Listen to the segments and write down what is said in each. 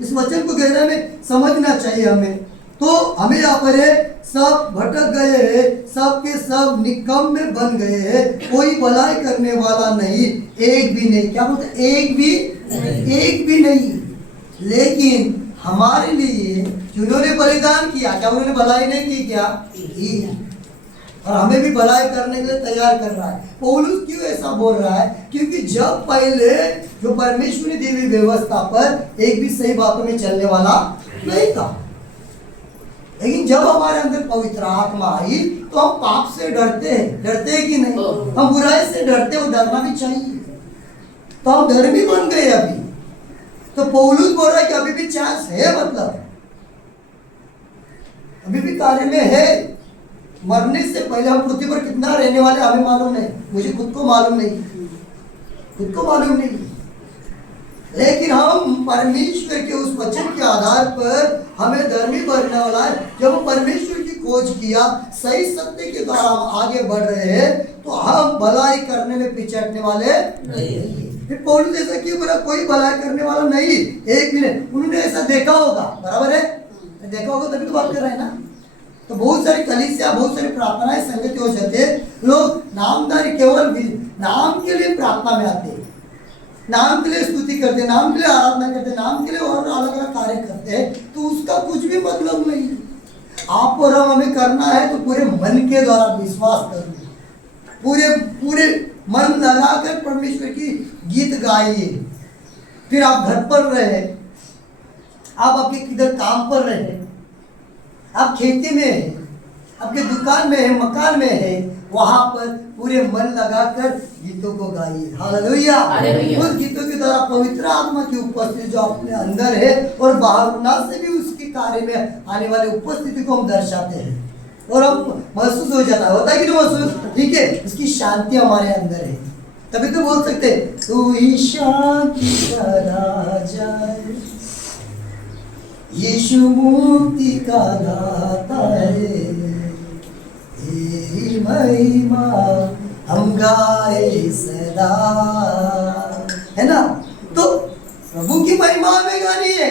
इस वचन को गहराई में समझना चाहिए हमें। तो हमें यहाँ पर है, सब भटक गए हैं, सब के सब निकम्मे बन गए हैं, कोई भलाई करने वाला नहीं, एक भी नहीं। क्या बोलते? एक भी नहीं। लेकिन हमारे लिए जिन्होंने बलिदान किया, क्या उन्होंने भलाई नहीं की? क्या की? और हमें भी भलाई करने के लिए तैयार कर रहा है। पौलुस क्यों ऐसा बोल रहा है? क्योंकि जब पहले जो परमेश्वर ने दी हुई व्यवस्था पर एक भी सही बातों में चलने वाला नहीं था, लेकिन जब हमारे अंदर पवित्र आत्मा आई तो हम पाप से डरते हैं कि नहीं? हम बुराई से डरते हैं, और डरना भी चाहिए। तो हम धर्मी बन गए अभी। तो पौलुस बोल रहा है कि अभी भी चांस है, मतलब अभी भी कार्य में है। मरने से पहले हम पृथ्वी पर कितना रहने वाले हमें मालूम नहीं, मुझे खुद को मालूम नहीं। लेकिन हम परमेश्वर के उस वचन के आधार पर हमें धर्मी बनने वाला है। जब हम परमेश्वर की खोज किया, सही सत्य के द्वारा हम आगे बढ़ रहे हैं, तो हम भलाई करने में पीछे हटने वाले नहीं। फिर पौलुस ऐसा क्यों बोला? कोई भलाई करने वाला नहीं, एक भी नहीं। उन्होंने ऐसा देखा होगा, बराबर है, देखा होगा तभी तो बात कर रहे हैं ना। तो बहुत सारी कलीसिया, बहुत सारी प्रार्थनाएं संगति हो जाते हैं। लोग नामदारी, केवल नाम के लिए प्रार्थना में आते हैं, नाम के लिए स्तुति करते, नाम के लिए आराधना करते, नाम के लिए और अलग अलग कार्य करते हैं, तो उसका कुछ भी मतलब नहीं। आप और हमें करना है तो पूरे मन के द्वारा विश्वास करना, पूरे मन लगाकर परमेश्वर की गीत गाइए। फिर आप घर पर रहे, आप आपके किधर काम पर रहे, आप खेती में है, आपके दुकान में है, मकान में है, वहां पर पूरे मन लगाकर गीतों को गाइए। हालेलुया। उस गीतों के द्वारा पवित्र आत्मा की उपस्थिति जो अपने अंदर है और बाहर ना से भी उसके कार्य में आने वाले उपस्थिति को हम दर्शाते हैं, और हम महसूस हो जाता है, होता है कि नहीं महसूस? ठीक है, इसकी शांति हमारे अंदर है, तभी तो बोल सकते तू ही शांति का राजा है, यीशु मुक्ति का दाता है, तेरी महिमा हम गाए सदा, है ना? तो प्रभु की महिमा हमें गानी है।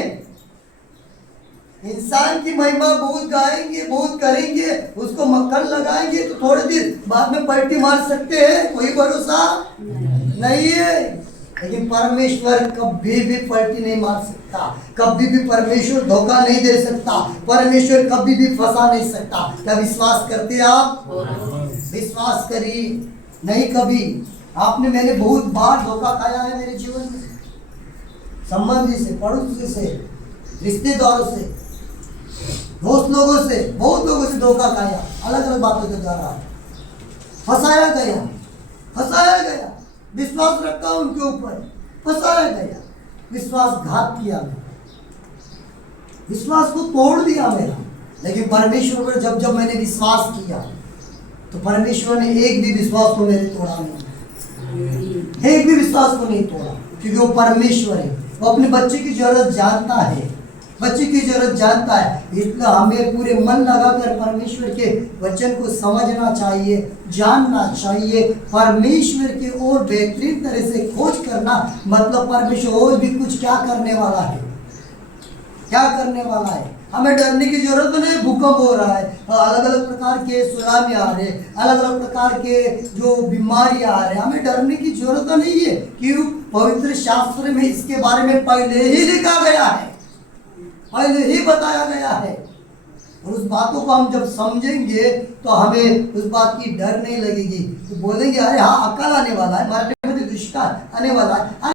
इंसान की महिमा बहुत गाएंगे, बहुत करेंगे, उसको मक्खन लगाएंगे तो थोड़े दिन बाद में पलटी मार सकते हैं, कोई भरोसा नहीं है। लेकिन परमेश्वर कभी भी पलटी नहीं मार सकता, कभी भी परमेश्वर धोखा नहीं दे सकता, परमेश्वर कभी भी फंसा नहीं सकता। क्या विश्वास करते हैं आप? विश्वास करिए। नहीं, कभी मैंने बहुत बार धोखा खाया है मेरे जीवन में, संबंधी से, पड़ोसी से, रिश्तेदारों से, दोस्त लोगों से, बहुत लोगों से धोखा खाया, अलग अलग बातों के द्वारा फंसाया गया, विश्वास रखा उनके ऊपर, फंसाया गया, विश्वासघात किया, विश्वास को तोड़ दिया मेरा। लेकिन परमेश्वर पर जब मैंने विश्वास किया तो परमेश्वर ने एक भी विश्वास को मेरे तोड़ा नहीं, एक भी विश्वास को नहीं तोड़ा, क्योंकि वो परमेश्वर है। वो अपने बच्चे की जरूरत जानता है, इसलिए हमें पूरे मन लगाकर परमेश्वर के वचन को समझना चाहिए, जानना चाहिए, परमेश्वर की ओर बेहतरीन तरह से खोज करना। मतलब परमेश्वर और भी कुछ क्या करने वाला है। हमें डरने की जरूरत नहीं। भूकंप हो रहा है, अलग अलग प्रकार के सुनामी आ रहे, अलग अलग प्रकार के जो बीमारी आ रहे, हमें डरने की जरूरत नहीं है। क्यों? पवित्र शास्त्र में इसके बारे में पहले ही लिखा गया है, पहले ही बताया गया है। और उस बातों को हम जब समझेंगे तो हमें उस बात की डर नहीं लगेगी, तो बोलेंगे अरे हाँ, अकाल आने वाला है, मरने में दुष्काल आने वाला है।